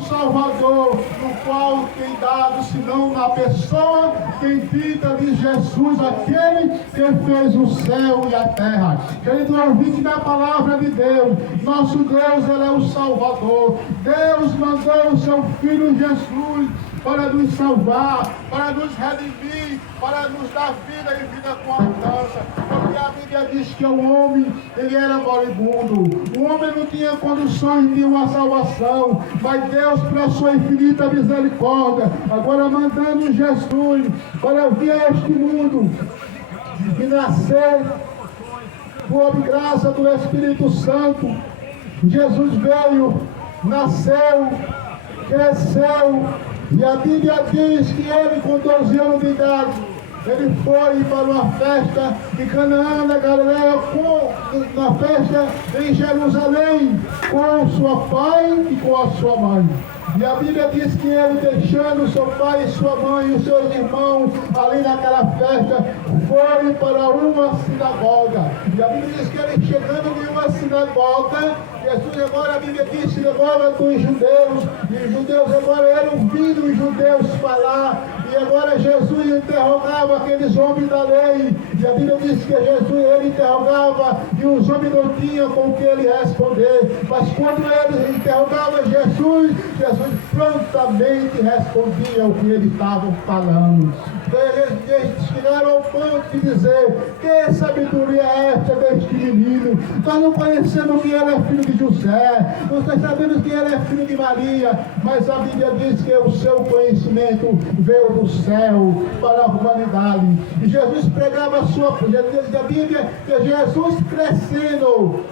Salvador, no qual tem dado, senão na pessoa bendita de Jesus, aquele que fez o céu e a terra. Querido ouvinte da palavra de Deus, nosso Deus, Ele é o Salvador. Deus mandou o seu Filho Jesus para nos salvar, para nos redimir, para nos dar vida e vida com abundância. Porque a Bíblia diz que o homem, ele era moribundo. O homem não tinha condições de uma salvação, mas Deus, pela sua infinita misericórdia, agora mandando Jesus para vir a este mundo e nascer por graça do Espírito Santo. Jesus veio, nasceu, cresceu, e a Bíblia diz que ele, com 12 anos de idade, ele foi para uma festa de Canaã, na Galileia, na festa em Jerusalém, com seu pai e com a sua mãe. E a Bíblia diz que ele, deixando seu pai e sua mãe e os seus irmãos ali naquela festa, foi para uma sinagoga. E a Bíblia diz que ele, chegando em uma sinagoga, Jesus agora, a Bíblia diz que agora dos judeus, e os judeus agora eram ouvindo os judeus falar, e agora Jesus interrogava aqueles homens da lei, e a Bíblia diz que Jesus, ele interrogava, e os homens não tinham com o que ele responder, mas quando ele interrogava Jesus, Jesus prontamente respondia o que eles estavam falando. Eles chegaram ao ponto de dizer: que sabedoria é esta deste menino? Nós não conhecemos que ele é filho de José, nós sabemos que ele é filho de Maria, mas a Bíblia diz que o seu conhecimento veio do céu para a humanidade. E Jesus pregava a sua, diz a Bíblia que Jesus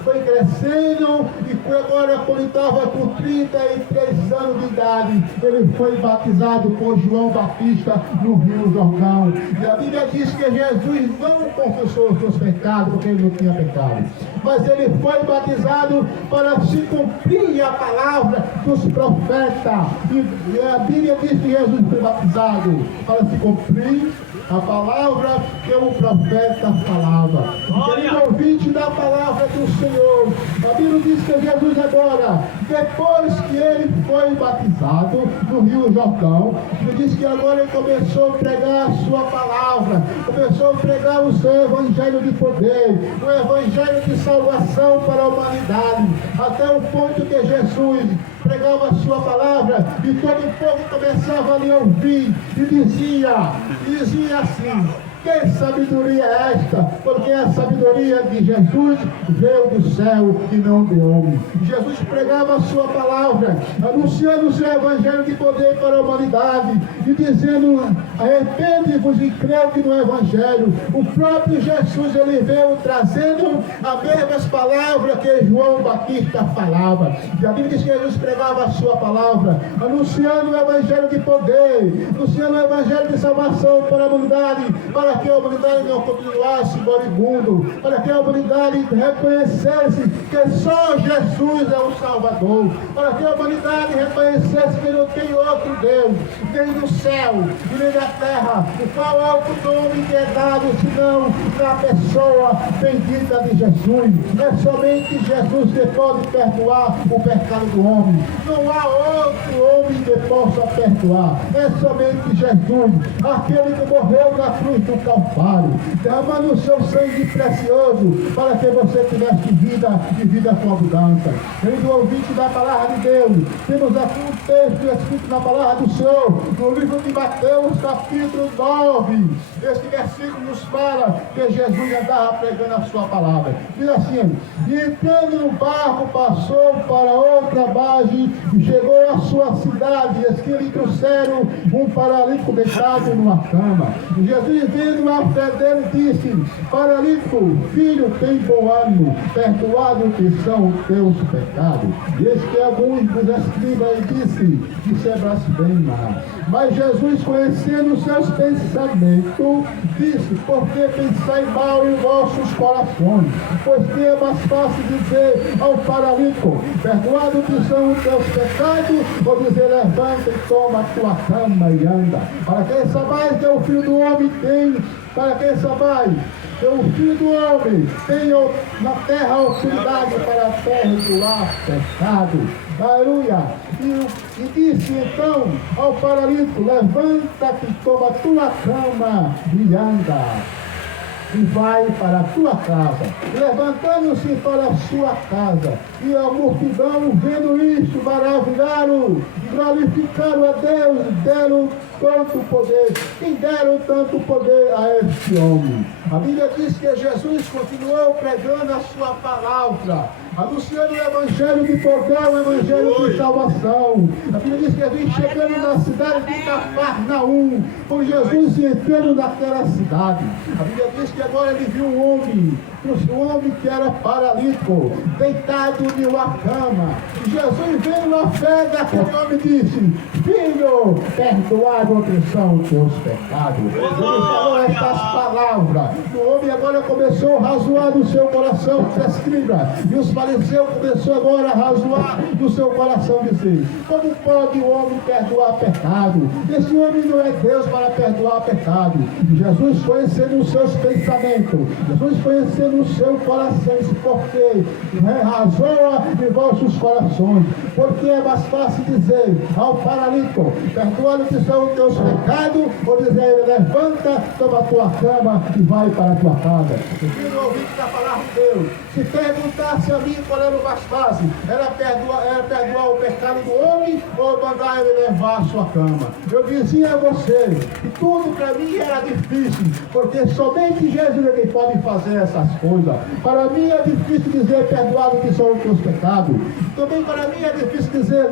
foi crescendo, e agora, quando ele estava com 33 anos de idade, ele foi batizado por João Batista no Rio Jordão. E a Bíblia diz que Jesus não confessou os seus pecados, porque ele não tinha pecado, mas ele foi batizado para se cumprir a palavra dos profetas. E a Bíblia diz que Jesus foi batizado para se cumprir a palavra que o profeta falava. Querido ouvinte da palavra do Senhor, a Bíblia diz que Jesus agora, depois que ele foi batizado no Rio Jordão, ele diz que agora ele começou a pregar a sua palavra, começou a pregar o seu evangelho de poder, o evangelho de salvação para a humanidade, até o ponto que Jesus pregava a sua palavra e todo o povo começava a lhe ouvir e dizia assim: que sabedoria é esta? Porque a sabedoria de Jesus veio do céu e não do homem. Jesus pregava a sua palavra, anunciando o seu evangelho de poder para a humanidade e dizendo: arrepende-vos e crede no evangelho. O próprio Jesus, ele veio trazendo as mesmas palavras que João Batista falava. E a Bíblia diz que Jesus pregava a sua palavra, anunciando o evangelho de poder, anunciando o evangelho de salvação para a humanidade, para que a humanidade não continuasse moribundo, para que a humanidade reconhecesse que só Jesus é o Salvador, para que a humanidade reconhecesse que não tem outro Deus, nem no céu e nem na terra, o qual é outro nome que é dado, senão na pessoa bendita de Jesus. É somente Jesus que pode perdoar o pecado do homem. Não há outro homem que possa perdoar. É somente Jesus, aquele que morreu na cruz do Calvário, derramando o seu sangue precioso para que você tivesse vida e vida com abundância. Querido ouvinte da palavra de Deus, temos aqui um texto escrito na palavra do Senhor, no livro de Mateus, capítulo 9. Este versículo nos fala que Jesus andava pregando a sua palavra. Diz assim: e entrando no barco, passou para outra margem e chegou à sua cidade. Eis que lhe trouxeram um paralítico deitado numa cama. E Jesus, vendo a fé dele, disse: paralítico, filho, tem bom ânimo, perdoado que são os teus pecados. E eis que alguns dos escribas disse é blasfema. Mas Jesus, conhecendo os seus pensamentos, disse: por que pensai mal em vossos corações? Pois que é mais fácil dizer ao paralítico: perdoado que são os teus pecados, ou dizer: levanta e toma a tua cama e anda. Para quem sabe que o Filho do Homem tem, para quem sabe que o Filho do Homem tem na terra a autoridade para perdoar pecado. Aleluia. E disse então ao paralítico: levanta-te, toma a tua cama e anda. E vai para a tua casa. Levantando-se para a sua casa, e a multidão, vendo isto, maravilharam, glorificaram a Deus, deram tanto poder, e deram tanto poder a este homem. A Bíblia diz que Jesus continuou pregando a sua palavra, anunciando o evangelho de poder, o evangelho de salvação. A Bíblia diz que ele vem chegando na cidade de Cafarnaum, com Jesus entrando naquela cidade. A Bíblia diz que agora ele viu um homem que era paralítico, deitado em uma cama. E Jesus, vendo na fé daquele homem, disse: filho, perdoados são os teus pecados. Ele falou estas palavras. O homem agora começou a razoar no seu coração, escriba. E os fariseus começaram agora a razoar no seu coração, dizer: como pode o homem perdoar pecado? Esse homem não é Deus para perdoar pecado. E Jesus conhecendo os seus pensamentos, Jesus conhecendo o seu coração, porque razoa em vossos corações, porque é mais fácil dizer ao paralítico: perdoa-lhe que são os teus pecados, ou dizer: levanta, toma a tua cama e vai para a tua casa. Eu queria ouvir da palavra de Deus. Se perguntasse a mim qual era o mais fácil, era perdoar o pecado do homem ou mandar ele levar a sua cama. Eu dizia a você que tudo para mim era difícil, porque somente Jesus é quem pode fazer essas coisas. Para mim é difícil dizer: perdoado que são os teus pecados. Também para mim é difícil dizer: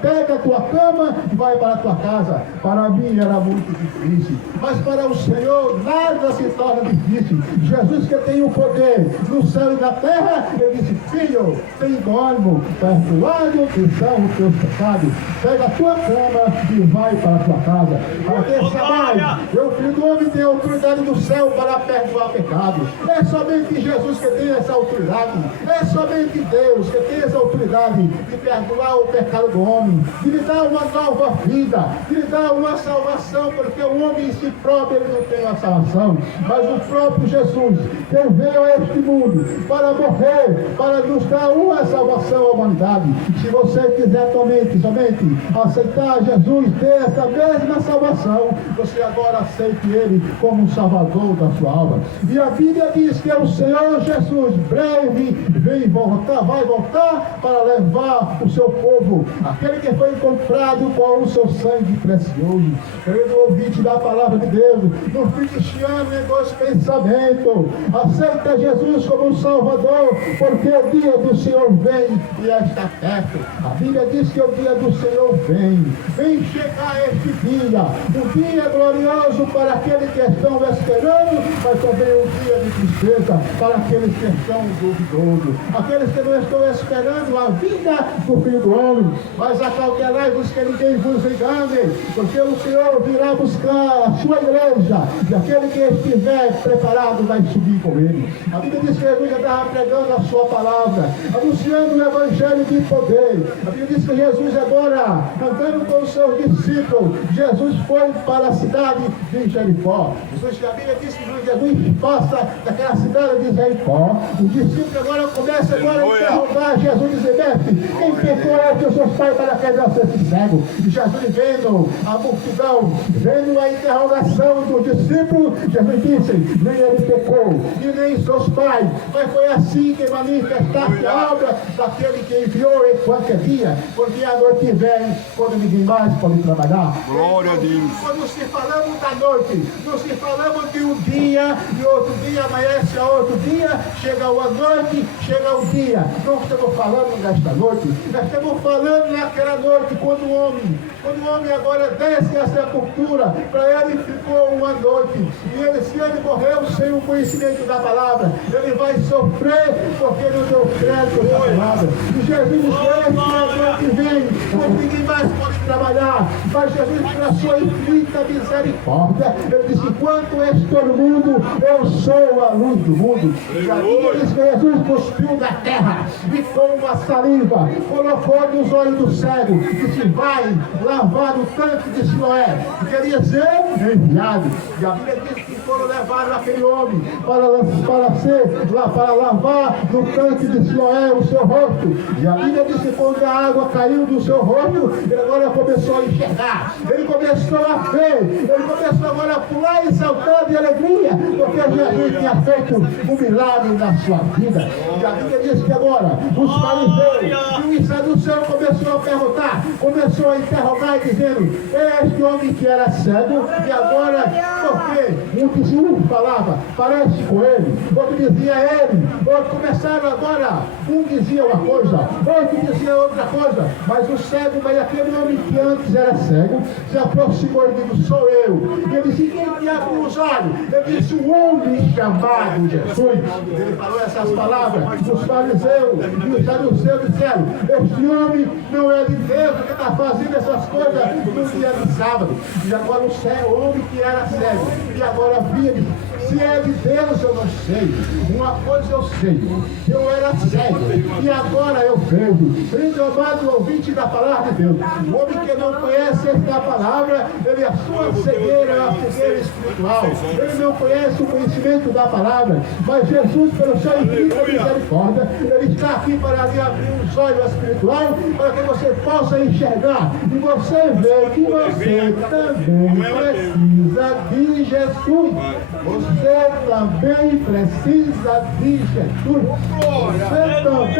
pega a tua cama e vai para a tua casa. Para mim era muito difícil, mas para o Senhor nada se torna difícil. Jesus, que tem o poder no céu e na terra, ele disse: filho, tem ânimo, perdoado que são os teus pecados. Pega a tua cama e vai para a tua casa. Para que saibais, o Filho do Homem tem autoridade no céu para perdoar pecado. É somente Jesus que tem essa autoridade. É somente Deus que tem essa autoridade de perdoar o pecado do homem, de lhe dar uma nova vida, de lhe dar uma salvação, porque o homem em si próprio ele não tem a salvação, mas o próprio Jesus, que veio a este mundo para morrer, para nos dar uma salvação à humanidade. Se você quiser somente aceitar Jesus, ter essa mesma salvação, você agora aceite Ele como um Salvador da sua alma. E a Bíblia diz que é o Senhor Jesus breve vai voltar para levar o seu povo, aquele que foi comprado com o seu sangue precioso. Querido ouvinte da palavra de Deus, não fique chiando em dois pensamentos. Aceita Jesus como um Salvador, porque o dia do Senhor vem e está perto. A Bíblia diz que o dia do Senhor vem chegar este dia, um dia glorioso para aqueles que estão esperando, mas também um dia de tristeza para aqueles que estão duvidosos, aqueles que não estão esperando a vida do Filho do Homem. Mas acautelai-vos que ninguém vos engane, porque o Senhor virá buscar a sua igreja, e aquele que estiver preparado vai subir com ele. A Bíblia diz que Jesus já estava pregando a sua palavra, anunciando o evangelho de poder. A Bíblia diz que Jesus agora, andando com os seus discípulos, Jesus foi para a cidade de Jericó. A Bíblia diz que Jesus passa daquela cidade de Jericó. Os discípulos agora começam a interrogar Jesus, dizer: mestre, quem pecou é que os seus pais para que nascesse cego? E Jesus, vendo a multidão, vendo a interrogação dos discípulos, Jesus disse: nem ele pecou, e nem seus pais, mas foi assim que manifestasse a obra daquele que enviou enquanto é dia, porque a noite vem quando ninguém mais pode trabalhar. Glória a Deus. Quando se falamos da noite, não se falamos de um dia, e outro dia amanhece a outro dia, chega a noite, chega o dia. Não estamos falando desta noite, nós estamos falando naquela noite, quando o homem agora desce a sepultura, para ele ficou uma noite, e ele, se ele morreu sem o conhecimento da palavra, ele vai sofrer, porque ele não deu crédito à palavra. E Jesus disse: a noite vem, quando ninguém mais pode trabalhar, mas Jesus, pela sua infinita misericórdia. Ele disse, quanto estou no mundo, eu sou a luz do mundo. E a Bíblia diz que Jesus cuspiu da terra e com uma saliva colocou nos olhos do cego e disse, vai lavar no tanque de Siloé. Queria ser enviado. E a Bíblia diz que foram levar aquele homem para lavar no tanque de Siloé o seu rosto. E a Bíblia diz que quando a água caiu do seu rosto, ele agora começou a enxergar. Ele começou a ver. Ele começou agora a pular e saltar de alegria, porque Jesus tinha feito um milagre na sua vida. E a Bíblia diz que agora os fariseus e os saduceus começou a perguntar, começou a interrogar e dizendo, este homem que era cego, e agora, porque um dizia, falava, parece com ele, outro dizia ele, outro começaram agora, um dizia uma coisa, outro dizia outra coisa, mas o cego, mas aquele homem que antes era cego, se aproximou e disse, sou eu. E ele disse, quem te abriu os olhos? Ele disse, um homem chamado Jesus. Ele falou essas palavras, os fariseus e os saduceus disseram, este homem não é de Deus, que está fazendo essas coisas no dia de sábado. E agora o cego, o homem que era cego, e agora via, se é de Deus eu não sei. Uma coisa eu sei, eu era cego e agora eu vejo. Redomado ouvinte da palavra de Deus. O homem que não conhece esta palavra, ele a sua cegueira é uma cegueira espiritual. Ele não conhece o conhecimento da palavra, mas Jesus, pelo seu infinita misericórdia, ele está aqui para lhe abrir os olhos espirituais, para que você possa enxergar e você vê que você também precisa de Jesus. Você também precisa de Jesus. Você também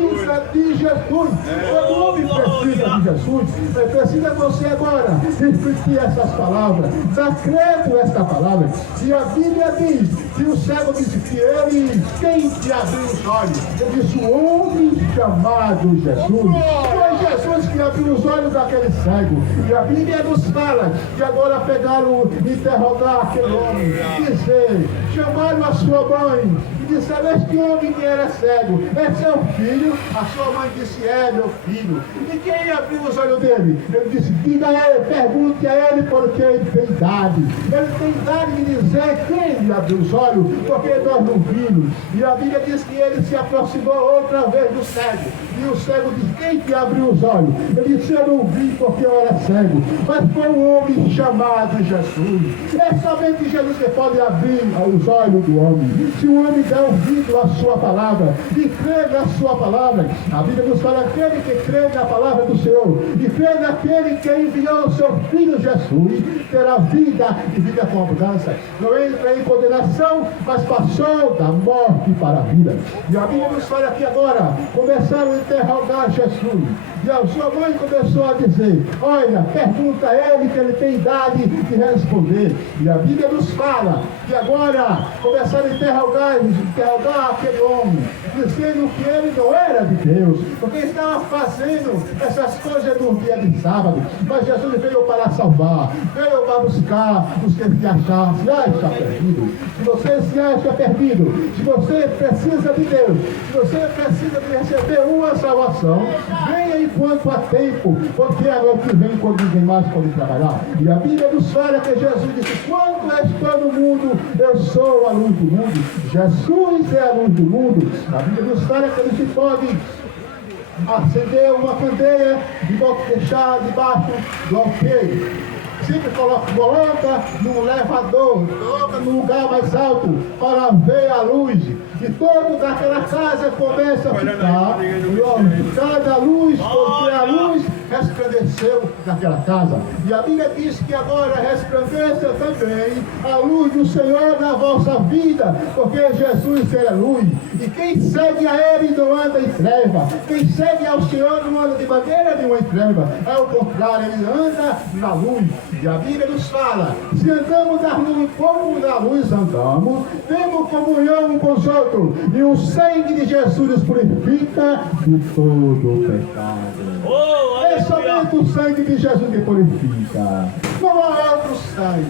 precisa de Jesus. Todo homem precisa de Jesus. Precisa você agora repetir essas palavras. Dar crédito a esta palavra. E a Bíblia diz que o cego disse que ele, quem te abriu os olhos? Ele disse, o homem chamado Jesus. Foi Jesus que abriu os olhos daquele cego. E a Bíblia nos fala que agora pegaram, interrogar aquele homem, dizer, chamaram a sua mãe e disseram, este homem que era cego, é seu filho? A sua mãe disse, é meu filho. E quem abriu os olhos dele? Ele disse, diga a ele, pergunte a ele porque ele tem idade. Ele tem idade de dizer quem lhe abriu os olhos, porque nós não vimos. E a Bíblia diz que ele se aproximou outra vez do cego. E o cego disse, quem te abriu os olhos? Ele disse, eu não vi porque eu era cego. Mas foi um homem chamado Jesus. É somente Jesus que pode abrir os olhos do homem. Se o homem der ouvido a sua palavra e crê na sua palavra, a Bíblia nos fala, aquele que crê na palavra do Senhor e crê naquele que enviou o seu Filho Jesus, terá vida e vida com abundância. Não entra em condenação, mas passou da morte para a vida. E a Bíblia nos fala aqui agora, começaram a interrogar Jesus. E a sua mãe começou a dizer, olha, pergunta a ele que ele tem idade de responder. E a Bíblia nos fala que agora começaram a interrogar aquele homem, dizendo que ele não era de Deus, porque estava fazendo essas coisas no dia de sábado. Mas Jesus veio para salvar, veio para buscar os que se acharam, se acha perdido. Se você se acha perdido, se você precisa de Deus, se você precisa de receber uma salvação, venha enquanto há tempo, porque a noite vem quando ninguém mais pode trabalhar. E a Bíblia nos fala que Jesus disse, quando estou no mundo, eu sou a luz do mundo. Jesus é a luz do mundo. A Bíblia nos fala que ele se pode acender uma candeia e deixar debaixo do alqueire. Sempre coloca no elevador, coloca no lugar mais alto para ver a luz. E todo daquela casa começa a ficar cada luz, porque a luz resplandeceu naquela casa. E a Bíblia diz que agora resplandeça também a luz do Senhor na vossa vida, porque Jesus é a luz. E quem segue a Ele não anda em treva. Quem segue ao Senhor não anda de maneira nenhuma em treva. Ao contrário, ele anda na luz. E a Bíblia nos fala, se andamos na luz como na luz andamos, temos comunhão com os outros. E o sangue de Jesus nos purifica de todo pecado. É somente o sangue de Jesus que purifica. Não há outro sangue.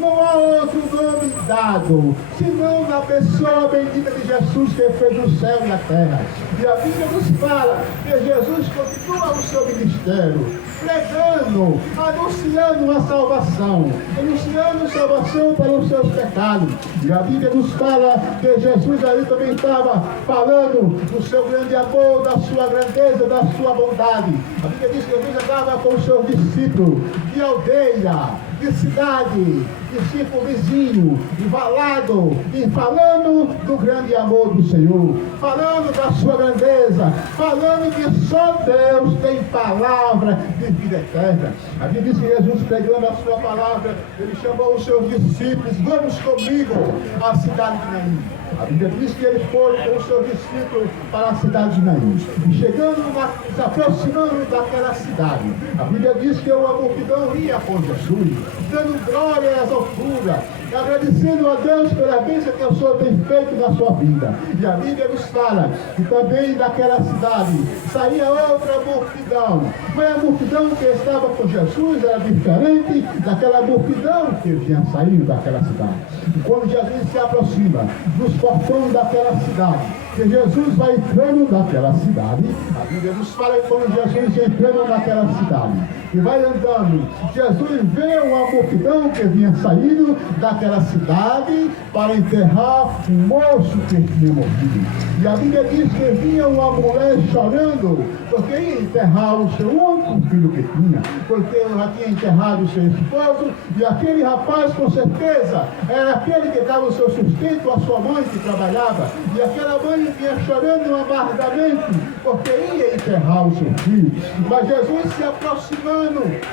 Não há outro nome dado, senão na pessoa bendita de Jesus, que fez o céu e a terra. E a Bíblia nos fala que Jesus continua o seu ministério, pregando, anunciando a salvação, anunciando salvação para os seus pecados. E a Bíblia nos fala que Jesus ali também estava falando do seu grande amor, da sua grandeza, da sua bondade. A Bíblia diz que Jesus andava com os seus discípulos de aldeia, de cidade, de circunvizinho, de valado, e falando do grande amor do Senhor, falando da sua grandeza, falando que só Deus tem palavra de vida eterna. A Bíblia diz que Jesus, pregando a sua palavra, ele chamou os seus discípulos: vamos comigo à cidade de Naim. A Bíblia diz que eles foram com os seus discípulos para a cidade de Naim. E se aproximando daquela cidade, a Bíblia diz que uma multidão ia com Jesus, dando glória às alturas, agradecendo a Deus pela bênção que o Senhor tem feito na sua vida. E a Bíblia nos fala que também daquela cidade saía outra multidão. Mas a multidão que estava com Jesus era diferente daquela multidão que tinha saído daquela cidade. E quando Jesus se aproxima dos portões daquela cidade, que Jesus vai entrando naquela cidade, a Bíblia nos fala que quando Jesus entrando naquela cidade e vai andando, Jesus vê uma multidão que vinha saindo daquela cidade para enterrar um moço que tinha morrido. E a Bíblia diz que vinha uma mulher chorando, porque ia enterrar o seu único filho que tinha, porque já tinha enterrado o seu esposo, e aquele rapaz, com certeza, era aquele que dava o seu sustento à sua mãe que trabalhava, e aquela mãe vinha chorando amargamente, porque ia enterrar o seu filho. Mas Jesus, se aproximando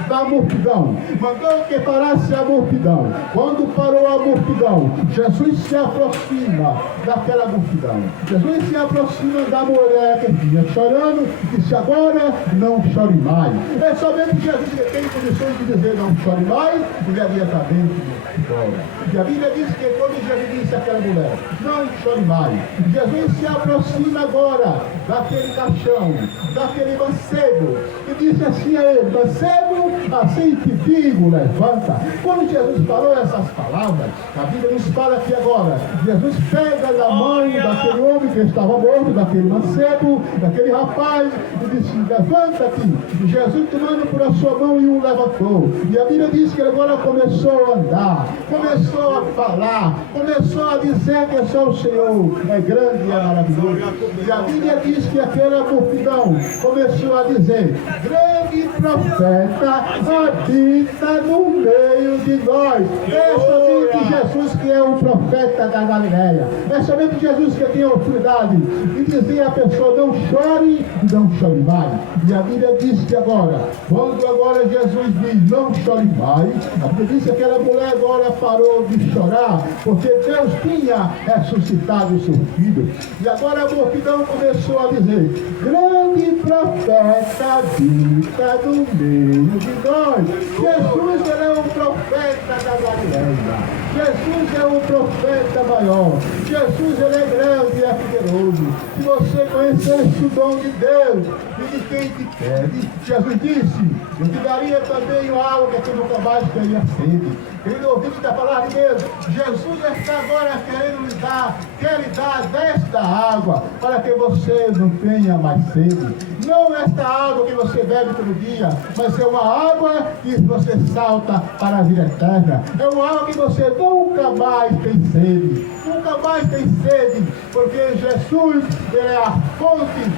da multidão, mandou que parasse a multidão. Quando parou a multidão, Jesus se aproxima daquela multidão. Jesus se aproxima da mulher que vinha chorando e disse: agora não chore mais. É somente Jesus que tem condições de dizer não chore mais, imediatamente chora. E a Bíblia diz que quando Jesus disse àquela mulher: não chore mais, Jesus se aproxima agora daquele caixão, daquele mancebo, e disse assim a ele: mancebo, assim te digo, levanta. Quando Jesus falou essas palavras, a Bíblia nos fala que agora Jesus pega na mão daquele homem que estava morto, daquele mancebo, daquele rapaz, e disse: levanta-te. E Jesus, tomando por a sua mão, e o levantou. E a Bíblia diz que ele agora começou a andar, começou a falar, começou a dizer que só o Senhor é grande e é maravilhoso. E a Bíblia diz que aquela multidão começou a dizer: grande profeta habita no meio de nós. É somente Jesus que é o profeta da Galileia. É somente Jesus que tem autoridade de dizer à pessoa: não chore e não chore mais. E a Bíblia diz que agora, quando agora Jesus diz: não chore mais, a Bíblia diz que aquela mulher agora parou de chorar, porque Deus tinha ressuscitado o seu filho. E agora a multidão começou a dizer: grande profeta habita no meio de nós. Jesus, ele é o profeta da Galileia. Jesus é o profeta maior. Jesus, ele é grande e é poderoso. Se você conhecesse o dom de Deus e de quem te pede, Jesus disse: eu te daria também algo que tu nunca mais teria sede. Querido ouvinte da palavra de Deus, Jesus está agora querendo lhe dar, quer lhe dar desta água, para que você não tenha mais sede. Não esta água que você bebe todo dia, mas é uma água que você salta para a vida eterna. É uma água que você nunca mais tem sede. Nunca mais tem sede, porque Jesus, ele é a fonte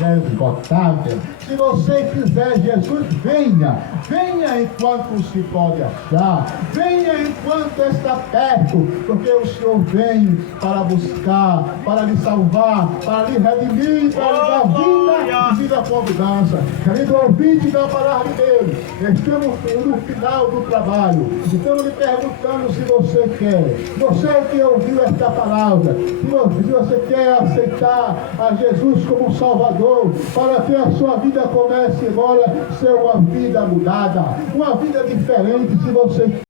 inesgotável. Se você quiser Jesus, venha. Venha enquanto se pode achar. Venha enquanto está perto, porque o Senhor vem para buscar, para lhe salvar, para lhe redimir, para lhe dar vida e vida com abundância. Querido ouvinte da palavra de Deus, estamos no final do trabalho. Estamos lhe perguntando se você quer. Você que ouviu esta palavra, se você quer aceitar a Jesus como Salvador, para que a sua vida comece agora a ser uma vida mudada, uma vida diferente. Se você